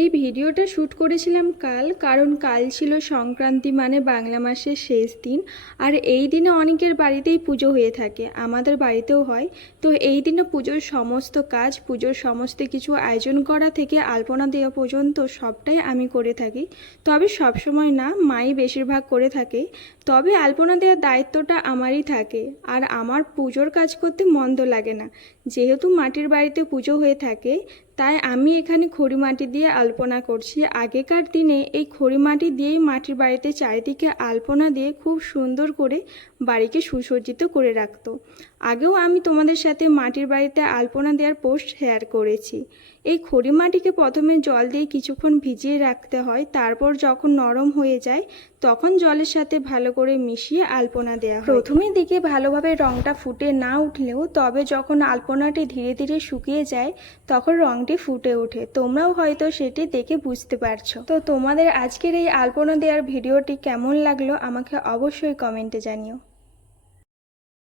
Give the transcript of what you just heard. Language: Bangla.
এই ভিডিওটা শ্যুট করেছিলাম কাল, কারণ কাল ছিল সংক্রান্তি, মানে বাংলা মাসের শেষ দিন। আর এই দিনে অনেকের বাড়িতেই পুজো হয়ে থাকে, আমাদের বাড়িতেও হয়। তো এই দিনে পুজোর সমস্ত কাজ, পুজোর সমস্ত কিছু আয়োজন করা থেকে আলপনা দেওয়া পর্যন্ত সবটাই আমি করে থাকি। তবে সবসময় না, মাই বেশিরভাগ করে থাকে। তবে আলপনা দেওয়ার দায়িত্বটা আমারই থাকে। আর আমার পুজোর কাজ করতে মন্দ লাগে না, যেহেতু মাটির বাড়িতে পুজো হয়ে থাকে, তাই আমি এখানে খড়ি মাটি দিয়ে আলপনা করছি। আগেকার দিনে এই খড়ি মাটি দিয়েই মাটির বাড়িতে চারিদিকে আলপনা দিয়ে খুব সুন্দর করে বাড়িকে সুসজ্জিত করে রাখতো। আগেও আমি তোমাদের সাথে মাটির বাড়িতে আলপনা দেওয়ার পোস্ট শেয়ার করেছি। এই খড়ি মাটিকে প্রথমে জল দিয়ে কিছুক্ষণ ভিজিয়ে রাখতে হয়, তারপর যখন নরম হয়ে যায় তখন জলের সাথে ভালো করে মিশিয়ে আলপনা দেওয়া হয়। প্রথমের দিকে ভালোভাবে রঙটা ফুটে না উঠলেও তবে যখন আলপনাটি ধীরে ধীরে শুকিয়ে যায় তখন রঙটি ফুটে ওঠে। তোমরাও হয়তো সেটি দেখে বুঝতে পারছো। তো তোমাদের আজকের এই আলপনা দেওয়ার ভিডিওটি কেমন লাগলো আমাকে অবশ্যই কমেন্টে জানিও।